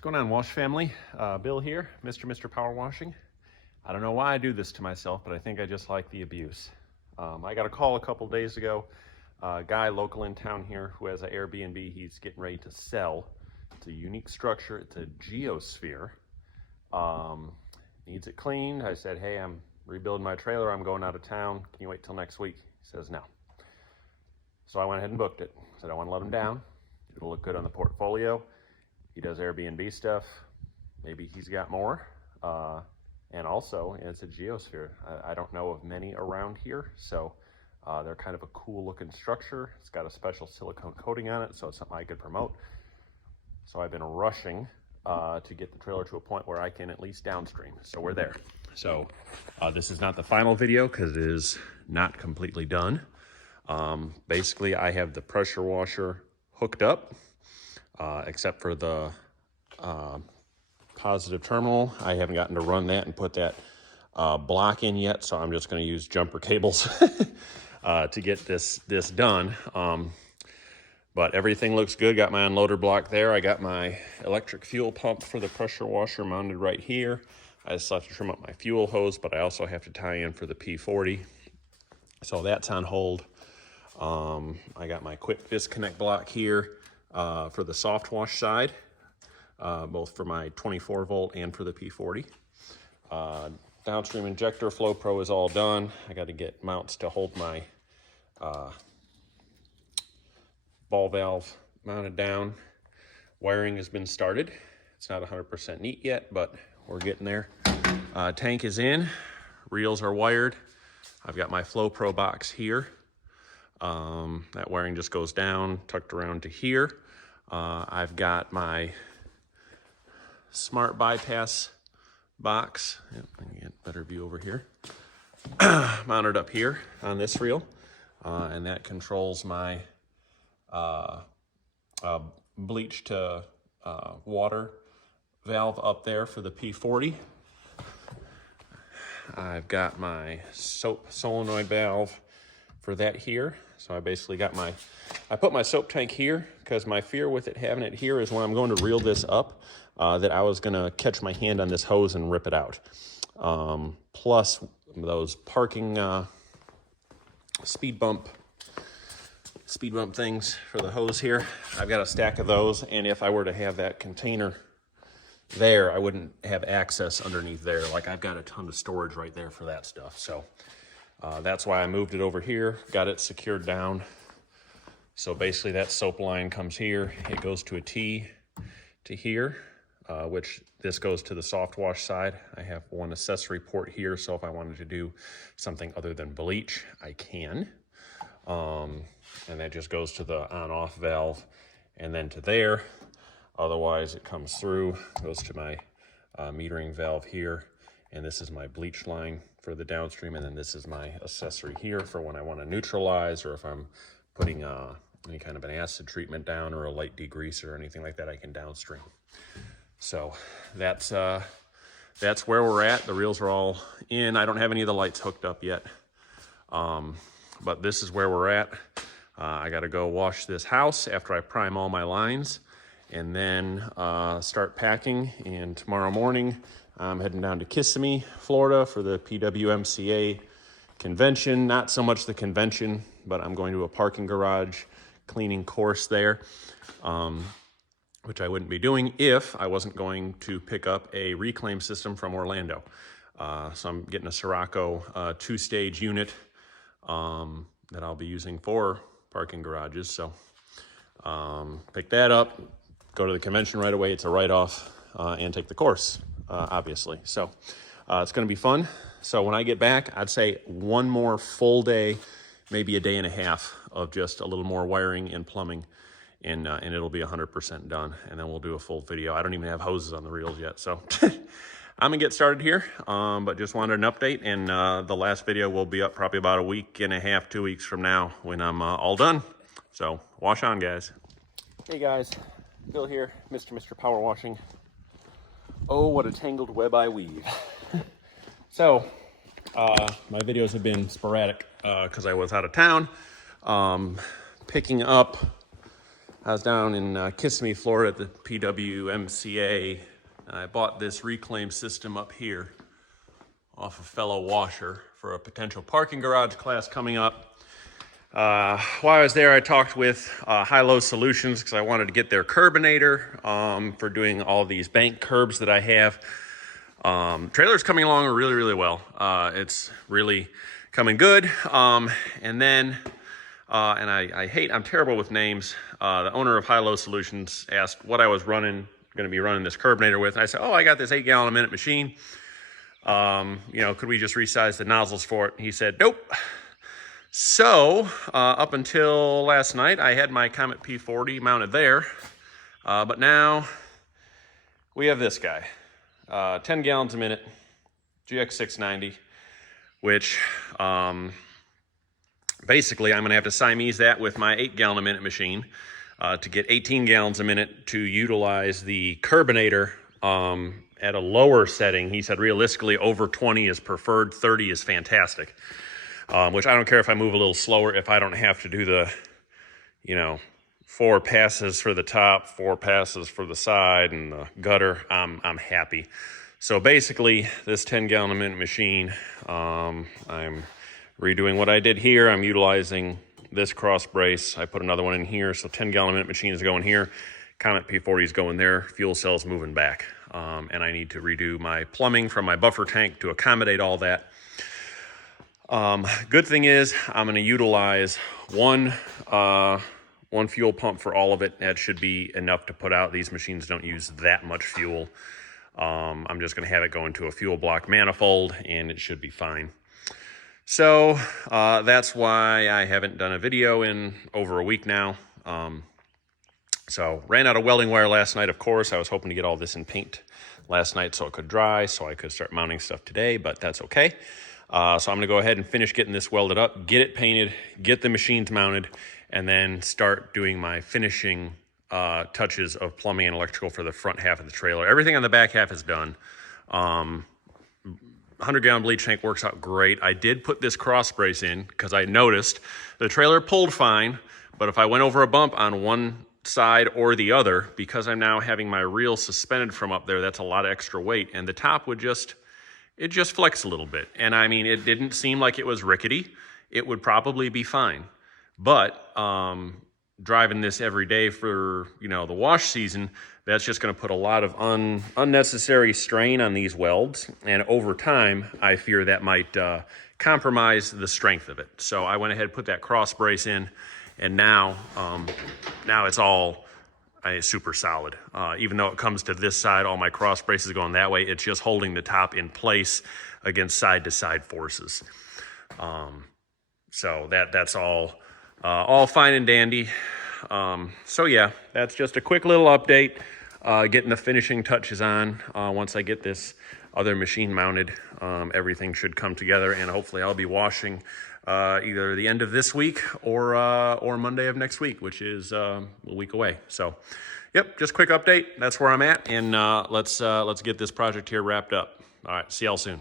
What's going on, Wash family? Bill here, Mr. Power Washing. I don't know why I do this to myself, but I think I just like the abuse. I got a call a couple days ago. A guy local in town here who has an Airbnb he's getting ready to sell. It's a unique structure. It's a geosphere. Needs it cleaned. I said, hey, I'm rebuilding my trailer. I'm going out of town. Can you wait till next week? He says no. So I went ahead and booked it. Said I want to let him down. It'll look good on the portfolio. He does Airbnb stuff. Maybe he's got more. And also, it's a geosphere. I don't know of many around here, so they're kind of a cool looking structure. It's got a special silicone coating on it, so it's something I could promote. So I've been rushing to get the trailer to a point where I can at least downstream. So we're there. So this is not the final video because it is not completely done. Basically, I have the pressure washer hooked up. Except for the positive terminal. I haven't gotten to run that and put that block in yet, so I'm just going to use jumper cables to get this done. But everything looks good. Got my unloader block there. I got my electric fuel pump for the pressure washer mounted right here. I just have to trim up my fuel hose, but I also have to tie in for the P40. So that's on hold. I got my quick disconnect block here. For the soft wash side, both for my 24 volt and for the P40. Downstream injector Flow Pro is all done. I got to get mounts to hold my ball valve mounted down. Wiring has been started. It's not 100% neat yet, but we're getting there. Tank is in. Reels are wired. I've got my Flow Pro box here. That wiring just goes down, tucked around to here. I've got my smart bypass box. Yep, I can get a better view over here. Mounted up here on this reel. And that controls my bleach to water valve up there for the P40. I've got my soap solenoid valve for that here. So I basically got I put my soap tank here because my fear with having it here is when I'm going to reel this up, that I was gonna catch my hand on this hose and rip it out. Plus those parking speed bump things for the hose here. I've got a stack of those, and if I were to have that container there, I wouldn't have access underneath there. Like I've got a ton of storage right there for that stuff. So that's why I moved it over here, got it secured down. So basically that soap line comes here, it goes to a T to here, which this goes to the soft wash side. I have one accessory port here, so if I wanted to do something other than bleach, I can. And that just goes to the on-off valve and then to there. Otherwise it comes through, goes to my metering valve here. And this is my bleach line for the downstream, and then this is my accessory here for when I want to neutralize, or if I'm putting any kind of an acid treatment down or a light degreaser or anything like that, I can downstream. So that's where we're at. The reels are all in. I don't have any of the lights hooked up yet, but this is where we're at. I got to go wash this house after I prime all my lines, and then start packing. And tomorrow morning, I'm heading down to Kissimmee, Florida for the PWMCA convention. Not so much the convention, but I'm going to a parking garage cleaning course there, which I wouldn't be doing if I wasn't going to pick up a reclaim system from Orlando. So I'm getting a Sirocco two-stage unit that I'll be using for parking garages. So pick that up, go to the convention right away. It's a write-off, and take the course. Obviously. So it's going to be fun. So when I get back, I'd say one more full day, maybe a day and a half of just a little more wiring and plumbing, and it'll be 100% done. And then we'll do a full video. I don't even have hoses on the reels yet. So I'm going to get started here, but just wanted an update. And the last video will be up probably about a week and a half, 2 weeks from now when I'm all done. So wash on, guys. Hey, guys. Bill here, Mr. Power Washing. Oh, what a tangled web I weave. So, my videos have been sporadic because I was out of town. Picking up I was down in Kissimmee, Florida at the PWMCA. I bought this reclaim system up here off of Fellow Washer for a potential parking garage class coming up. While I was there, I talked with High-Low Solutions because I wanted to get their curbinator for doing all these bank curbs that I have. Trailer's coming along really, really well. It's really coming good. And then, I'm terrible with names. The owner of High-Low Solutions asked what I was going to be running this curbinator with. And I said, I got this 8-gallon a minute machine. Could we just resize the nozzles for it? And he said, nope. So, up until last night, I had my Comet P40 mounted there. But now we have this guy, 10 gallons a minute, GX690, which basically I'm going to have to Siamese that with my 8-gallon a minute machine to get 18 gallons a minute to utilize the curbinator at a lower setting. He said realistically over 20 is preferred, 30 is fantastic. Which I don't care if I move a little slower, if I don't have to do the, 4 passes for the top, 4 passes for the side and the gutter, I'm happy. So basically, this 10-gallon a minute machine, I'm redoing what I did here. I'm utilizing this cross brace. I put another one in here, so 10-gallon a minute machine is going here. Comet P40 is going there. Fuel cell's moving back. And I need to redo my plumbing from my buffer tank to accommodate all that. Good thing is I'm going to utilize one fuel pump for all of it. That should be enough to put out. These machines don't use that much fuel. I'm just going to have it go into a fuel block manifold and it should be fine. So, that's why I haven't done a video in over a week now. So ran out of welding wire last night, of course. I was hoping to get all this in paint last night so it could dry, so I could start mounting stuff today, but that's okay. So I'm going to go ahead and finish getting this welded up, get it painted, get the machines mounted, and then start doing my finishing touches of plumbing and electrical for the front half of the trailer. Everything on the back half is done. 100-gallon bleach tank works out great. I did put this cross brace in because I noticed the trailer pulled fine, but if I went over a bump on one side or the other, because I'm now having my reel suspended from up there, that's a lot of extra weight, and the top would just flex a little bit. And I mean, it didn't seem like it was rickety. It would probably be fine. But driving this every day for, the wash season, that's just going to put a lot of unnecessary strain on these welds. And over time, I fear that might compromise the strength of it. So I went ahead and put that cross brace in. And now it's all super solid. Even though it comes to this side, all my cross braces going that way, it's just holding the top in place against side-to-side forces. So that's all fine and dandy. So yeah, that's just a quick little update. Getting the finishing touches on. Once I get this other machine mounted, everything should come together, and hopefully I'll be washing either the end of this week or Monday of next week, which is a week away. So, yep, just quick update. That's where I'm at, and let's get this project here wrapped up. All right, see y'all soon.